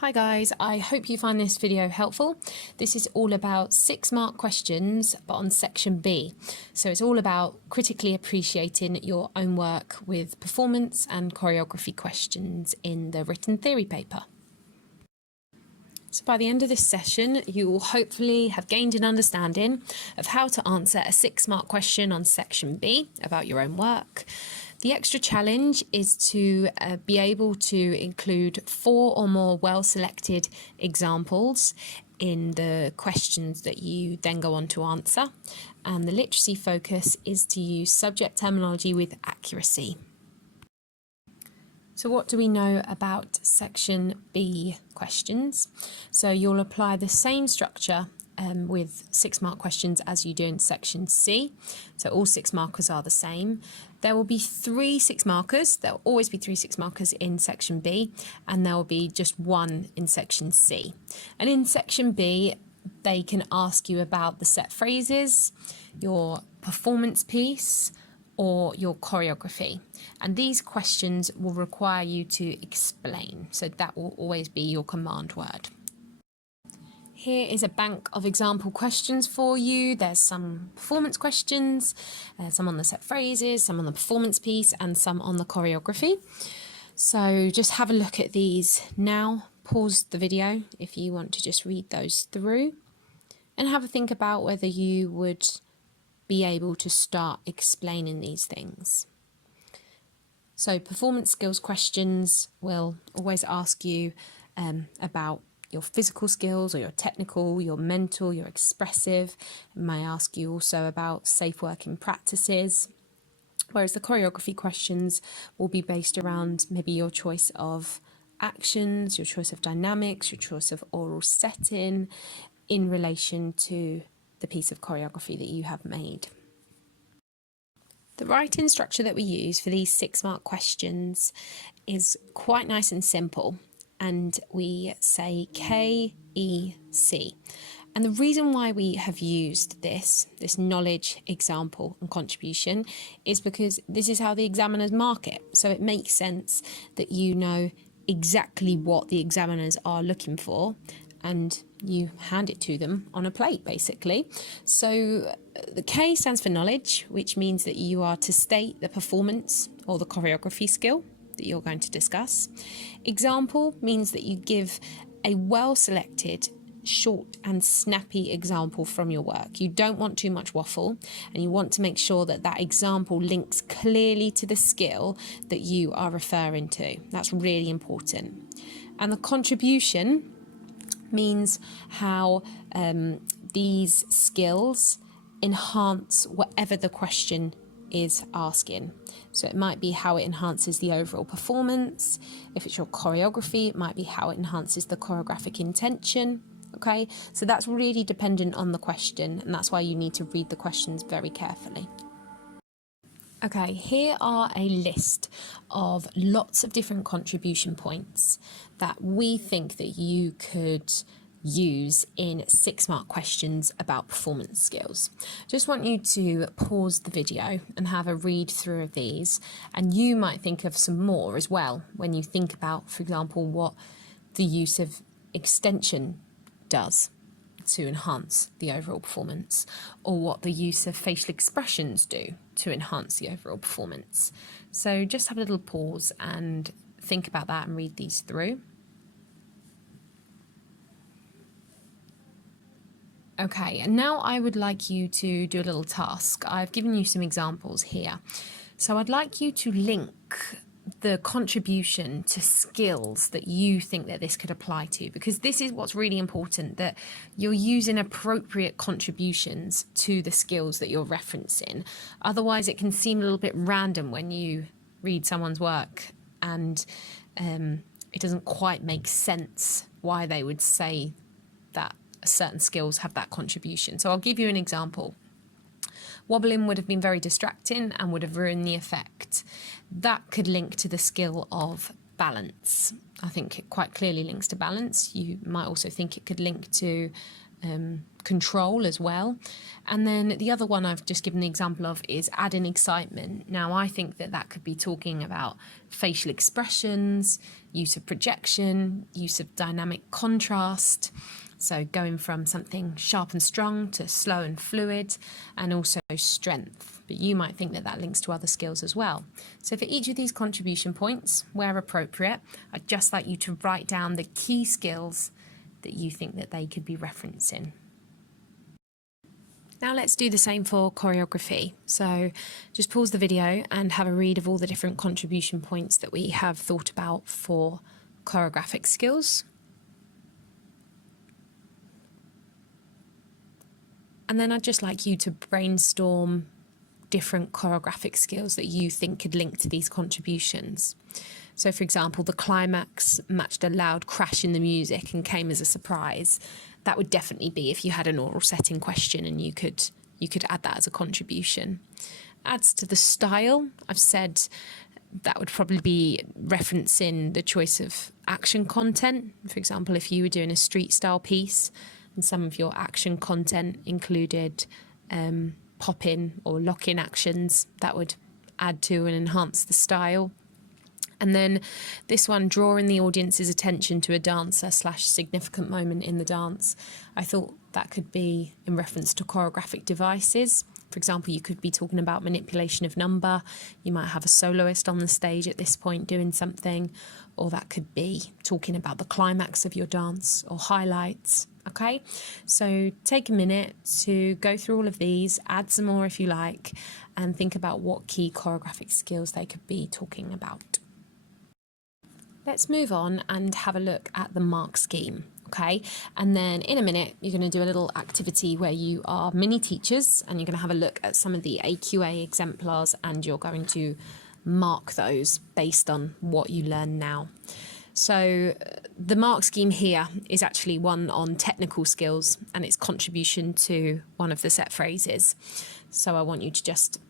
Hi guys, I hope you find this video helpful. This is all about 6-mark questions but on section B. So it's all about critically appreciating your own work with performance and choreography questions in the written theory paper. So by the end of this session, you will hopefully have gained an understanding of how to answer a 6-mark question on section B about your own work. The extra challenge is to be able to include 4 or more well-selected examples in the questions that you then go on to answer. And the literacy focus is to use subject terminology with accuracy. So what do we know about section B questions? So you'll apply the same structure with 6-mark questions as you do in section C. So all 6 markers are the same. There will be 3 6-markers. There will always be 3 6-markers in section B, and there will be just 1 in section C. And in section B, they can ask you about the set phrases, your performance piece, or your choreography. And these questions will require you to explain. So that will always be your command word. Here is a bank of example questions for you. There's some performance questions, some on the set phrases, some on the performance piece, and some on the choreography. So just have a look at these now. Pause the video if you want to just read those through and have a think about whether you would be able to start explaining these things. So performance skills questions will always ask you about your physical skills or your technical, your mental, your expressive. It may ask you also about safe working practices. Whereas the choreography questions will be based around maybe your choice of actions, your choice of dynamics, your choice of oral setting in relation to the piece of choreography that you have made. The writing structure that we use for these 6-mark questions is quite nice and simple. And we say K, E, C. And the reason why we have used this knowledge, example and contribution is because this is how the examiners mark it. So it makes sense that you know exactly what the examiners are looking for and you hand it to them on a plate, basically. So the K stands for knowledge, which means that you are to state the performance or the choreography skill that you're going to discuss. Example means that you give a well-selected, short and snappy example from your work. You don't want too much waffle, and you want to make sure that that example links clearly to the skill that you are referring to. That's really important. And the contribution means how these skills enhance whatever the question is asking. So it might be how it enhances the overall performance. If it's your choreography, it might be how it enhances the choreographic intention. Okay, so that's really dependent on the question, and that's why you need to read the questions very carefully. Okay, here are a list of lots of different contribution points that we think that you could use in 6-mark questions about performance skills. Just want you to pause the video and have a read through of these, and you might think of some more as well when you think about, for example, what the use of extension does to enhance the overall performance, or what the use of facial expressions do to enhance the overall performance. So just have a little pause and think about that and read these through. Okay, and now I would like you to do a little task. I've given you some examples here. So I'd like you to link the contribution to skills that you think that this could apply to, because this is what's really important, that you're using appropriate contributions to the skills that you're referencing. Otherwise, it can seem a little bit random when you read someone's work and it doesn't quite make sense why they would say that certain skills have that contribution. So I'll give you an example. Wobbling would have been very distracting and would have ruined the effect. That could link to the skill of balance. I think it quite clearly links to balance. You might also think it could link to control as well. And then the other one I've just given the example of is adding excitement. Now, I think that that could be talking about facial expressions, use of projection, use of dynamic contrast. So going from something sharp and strong to slow and fluid, and also strength. But you might think that that links to other skills as well. So for each of these contribution points, where appropriate, I'd just like you to write down the key skills that you think that they could be referencing. Now let's do the same for choreography. So just pause the video and have a read of all the different contribution points that we have thought about for choreographic skills. And then I'd just like you to brainstorm different choreographic skills that you think could link to these contributions. So for example, the climax matched a loud crash in the music and came as a surprise. That would definitely be if you had an oral setting question and you could add that as a contribution. Adds to the style, I've said that would probably be referencing the choice of action content. For example, if you were doing a street style piece and some of your action content included pop-in or lock-in actions, that would add to and enhance the style. And then this one, drawing the audience's attention to a dancer / significant moment in the dance. I thought that could be in reference to choreographic devices. For example, you could be talking about manipulation of number. You might have a soloist on the stage at this point doing something, or that could be talking about the climax of your dance or highlights. Okay, so take a minute to go through all of these, add some more if you like, and think about what key choreographic skills they could be talking about. Let's move on and have a look at the mark scheme. Okay, and then in a minute you're going to do a little activity where you are mini teachers and you're going to have a look at some of the AQA exemplars and you're going to mark those based on what you learn now. So the mark scheme here is actually one on technical skills and its contribution to one of the set phrases. So I want you to just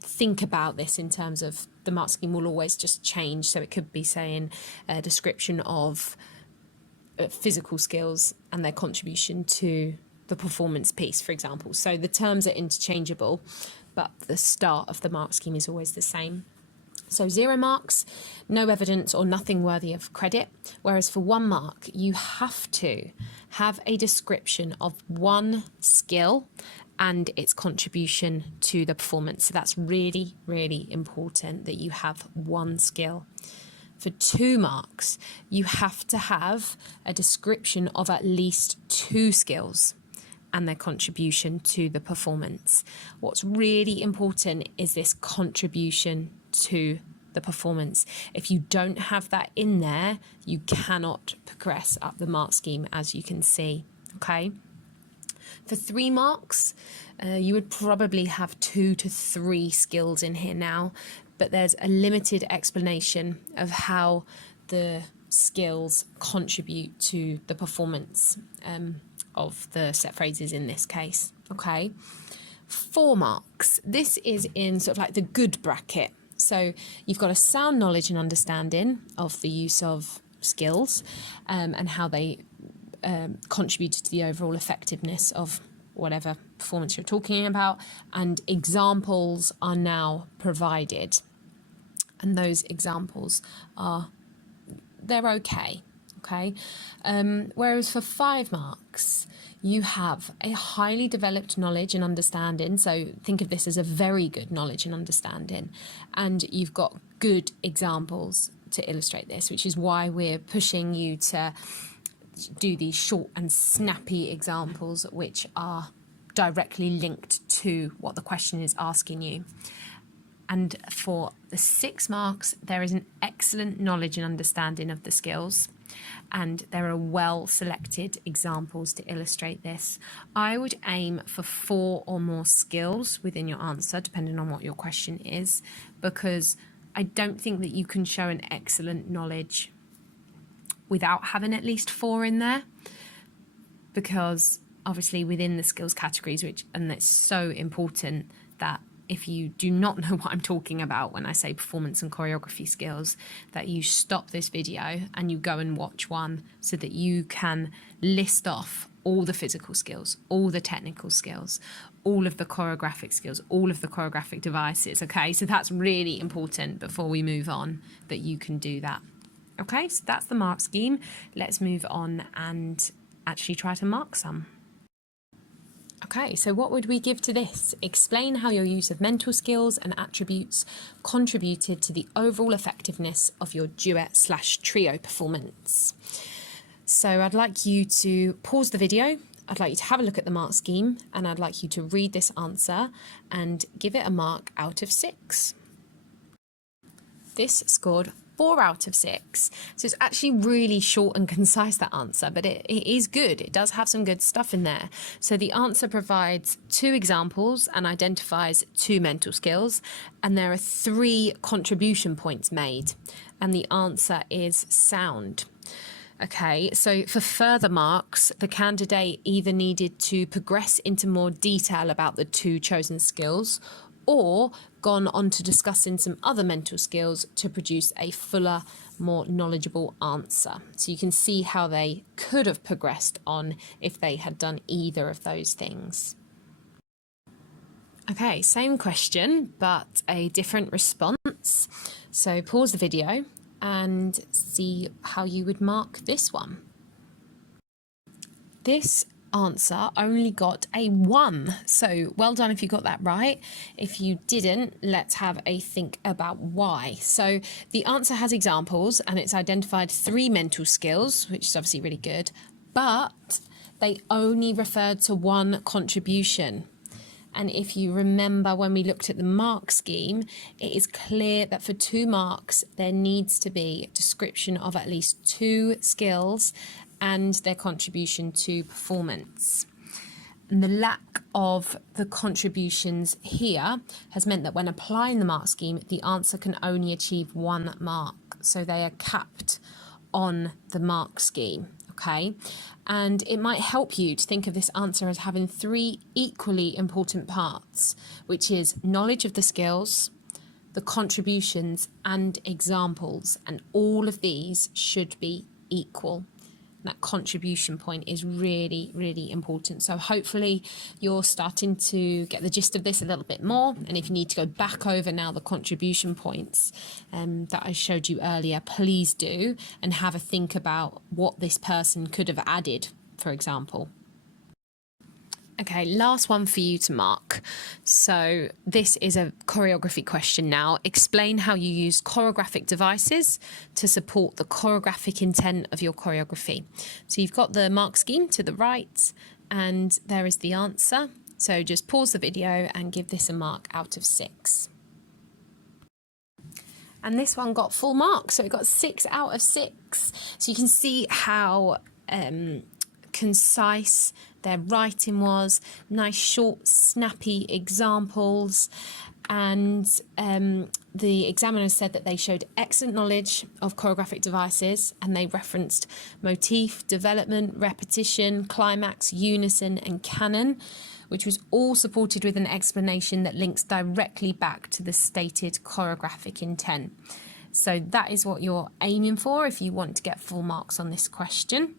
think about this in terms of the mark scheme will always just change. So it could be saying a description of physical skills and their contribution to the performance piece, for example. So the terms are interchangeable, but the start of the mark scheme is always the same. So 0 marks, no evidence or nothing worthy of credit, whereas for 1 mark, you have to have a description of one skill and its contribution to the performance. So that's really, really important that you have one skill. For 2 marks, you have to have a description of at least 2 skills and their contribution to the performance. What's really important is this contribution to the performance. If you don't have that in there, you cannot progress up the mark scheme, as you can see, okay? For 3 marks, you would probably have 2 to 3 skills in here now, but there's a limited explanation of how the skills contribute to the performance of the set phrases in this case, okay? 4 marks, this is in sort of like the good bracket. So you've got a sound knowledge and understanding of the use of skills and how they contribute to the overall effectiveness of whatever performance you're talking about, and examples are now provided. And those examples they're okay. Whereas for 5 marks, you have a highly developed knowledge and understanding. So think of this as a very good knowledge and understanding. And you've got good examples to illustrate this, which is why we're pushing you to do these short and snappy examples which are directly linked to what the question is asking you. And for the 6 marks, there is an excellent knowledge and understanding of the skills, and there are well selected examples to illustrate this. I would aim for 4 or more skills within your answer, depending on what your question is, because I don't think that you can show an excellent knowledge without having at least 4 in there, because obviously within the skills categories, and it's so important that if you do not know what I'm talking about when I say performance and choreography skills, that you stop this video and you go and watch one so that you can list off all the physical skills, all the technical skills, all of the choreographic skills, all of the choreographic devices, okay? So that's really important before we move on, that you can do that. Okay, so that's the mark scheme. Let's move on and actually try to mark some. Okay, so what would we give to this? Explain how your use of mental skills and attributes contributed to the overall effectiveness of your duet/trio performance. So I'd like you to pause the video. I'd like you to have a look at the mark scheme, and I'd like you to read this answer and give it a mark out of 6. This scored 4 out of 6. So it's actually really short and concise, that answer, but it is good. It does have some good stuff in there. So the answer provides 2 examples and identifies 2 mental skills, and there are 3 contribution points made, and the answer is sound. Okay, so for further marks, the candidate either needed to progress into more detail about the 2 chosen skills, or gone on to discussing some other mental skills to produce a fuller, more knowledgeable answer. So you can see how they could have progressed on if they had done either of those things. Okay, same question, but a different response. So pause the video and see how you would mark this one. This answer only got a 1, so well done if you got that right. If you didn't, let's have a think about why. So the answer has examples and it's identified 3 mental skills, which is obviously really good, but they only referred to 1 contribution. And if you remember when we looked at the mark scheme, it is clear that for 2 marks, there needs to be a description of at least 2 skills and their contribution to performance. And the lack of the contributions here has meant that when applying the mark scheme, the answer can only achieve 1 mark. So they are capped on the mark scheme. Okay, and it might help you to think of this answer as having 3 equally important parts, which is knowledge of the skills, the contributions and examples, and all of these should be equal. That contribution point is really, really important. So hopefully you're starting to get the gist of this a little bit more. And if you need to go back over now the contribution points that I showed you earlier, please do, and have a think about what this person could have added, for example. Okay, last one for you to mark. So this is a choreography question now. Explain how you use choreographic devices to support the choreographic intent of your choreography. So you've got the mark scheme to the right, and there is the answer. So just pause the video and give this a mark out of 6. And this one got full marks, so it got 6 out of 6. So you can see how concise their writing was, nice short snappy examples, and the examiner said that they showed excellent knowledge of choreographic devices, and they referenced motif, development, repetition, climax, unison and canon, which was all supported with an explanation that links directly back to the stated choreographic intent. So that is what you're aiming for if you want to get full marks on this question.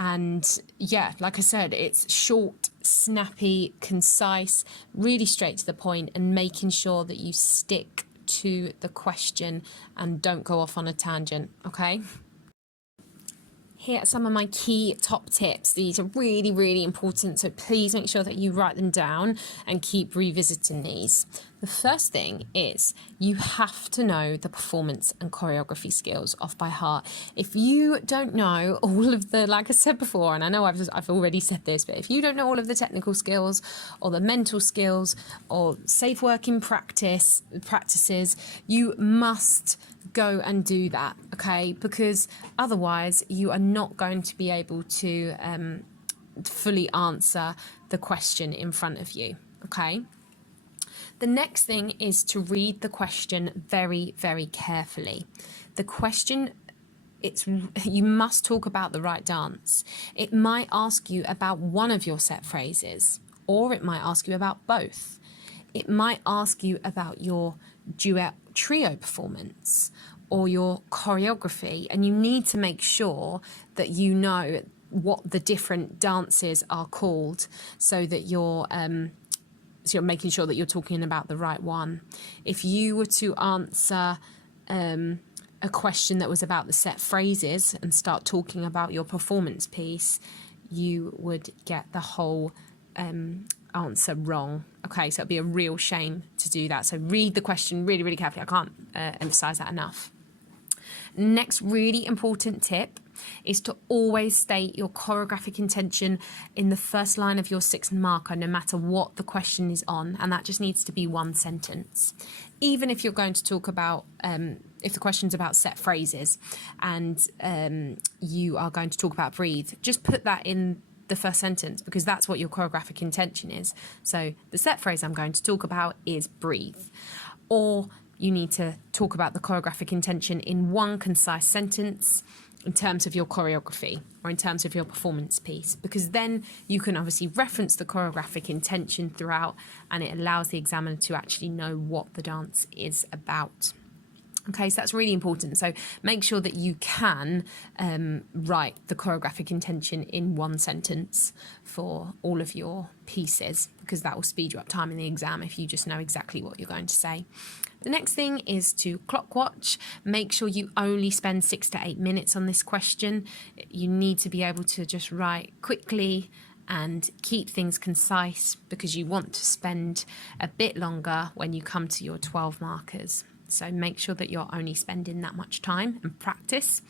And yeah, like I said, it's short, snappy, concise, really straight to the point, and making sure that you stick to the question and don't go off on a tangent, okay? Here are some of my key top tips. These are really, really important, so please make sure that you write them down and keep revisiting these. The first thing is you have to know the performance and choreography skills off by heart. If you don't know all of the, like I said before, and I know I've already said this, but if you don't know all of the technical skills or the mental skills or safe working practices, you must go and do that, okay? Because otherwise you are not going to be able to fully answer the question in front of you, okay? The next thing is to read the question very, very carefully. The question, you must talk about the right dance. It might ask you about one of your set phrases, or it might ask you about both. It might ask you about your duet trio performance or your choreography, and you need to make sure that you know what the different dances are called, so that you're making sure that you're talking about the right one. If you were to answer a question that was about the set phrases and start talking about your performance piece, you would get the whole answer wrong. Okay, so it'd be a real shame to do that. So read the question really, really carefully. I can't emphasize that enough. Next really important tip is to always state your choreographic intention in the first line of your 6th marker, no matter what the question is on, and that just needs to be one sentence. Even if you're going to talk about, if the question's about set phrases and you are going to talk about breathe, just put that in the first sentence, because that's what your choreographic intention is. So the set phrase I'm going to talk about is breathe. Or you need to talk about the choreographic intention in one concise sentence in terms of your choreography or in terms of your performance piece, because then you can obviously reference the choreographic intention throughout, and it allows the examiner to actually know what the dance is about. Okay, so that's really important. So make sure that you can write the choreographic intention in one sentence for all of your pieces, because that will speed you up time in the exam if you just know exactly what you're going to say. The next thing is to clock watch. Make sure you only spend 6 to 8 minutes on this question. You need to be able to just write quickly and keep things concise, because you want to spend a bit longer when you come to your 12 markers. So make sure that you're only spending that much time and practice.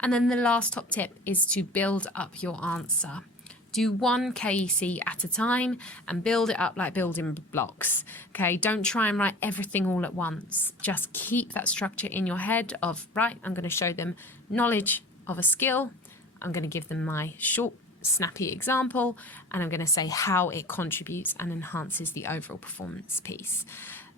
And then the last top tip is to build up your answer. Do one KEC at a time and build it up like building blocks. Okay, don't try and write everything all at once. Just keep that structure in your head of, right, I'm going to show them knowledge of a skill. I'm going to give them my short, snappy example, and I'm going to say how it contributes and enhances the overall performance piece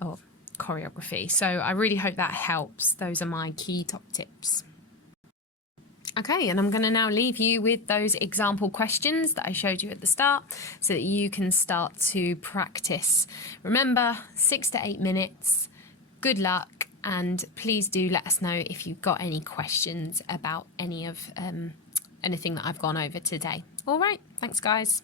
or choreography. So I really hope that helps. Those are my key top tips. Okay, and I'm going to now leave you with those example questions that I showed you at the start so that you can start to practice. Remember, 6 to 8 minutes. Good luck, and please do let us know if you've got any questions about any of anything that I've gone over today. All right, thanks guys.